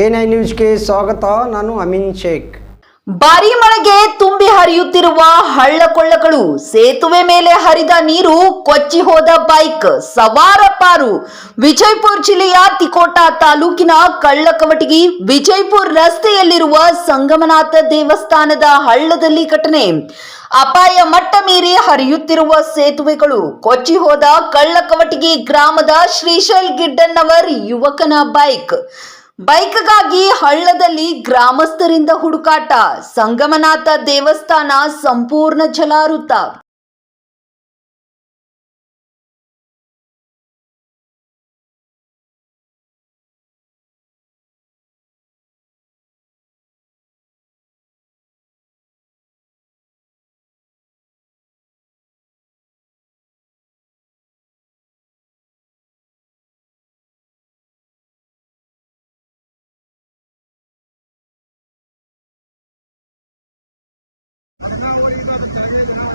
N I ನ್ಯೂಸ್ಗೆ ಸ್ವಾಗತ, ನಾನು ಅಮಿನ್ ಶೇಖ್. ಭಾರಿ ಮಳೆಗೆ ತುಂಬಿ ಹರಿಯುತ್ತಿರುವ ಹಳ್ಳ ಕೊಳ್ಳಗಳು ಸೇತುವೆ ಮೇಲೆ ಹರಿದ ನೀರು ಕೊಚ್ಚಿ ಹೋದ ಬೈಕ್, ಸವಾರ ಪಾರು. ವಿಜಯಪುರ ಜಿಲ್ಲೆಯ ತಿಕೋಟ ತಾಲೂಕಿನ ಕಳ್ಳಕವಟಗಿ, ವಿಜಯಪುರ ರಸ್ತೆಯಲ್ಲಿರುವ ಸಂಗಮನಾಥ ದೇವಸ್ಥಾನದ ಹಳ್ಳದಲ್ಲಿ ಘಟನೆ. ಅಪಾಯ ಮಟ್ಟ ಮೀರಿ ಹರಿಯುತ್ತಿರುವ ಸೇತುವೆಗಳು, ಕೊಚ್ಚಿ ಹೋದ ಕಳ್ಳಕವಟಗಿ ಗ್ರಾಮದ ಶ್ರೀಶೈಲ್ ಗಿಡ್ಡಣ್ಣವರ್ ಯುವಕನ ಬೈಕ್. ಬೈಕ್ಗಾಗಿ ಹಳ್ಳದಲ್ಲಿ ಗ್ರಾಮಸ್ಥರಿಂದ ಹುಡುಕಾಟ ಸಂಗಮನಾಥ ದೇವಸ್ಥಾನ ಸಂಪೂರ್ಣ ಜಲಾವೃತ. We're not waiting on the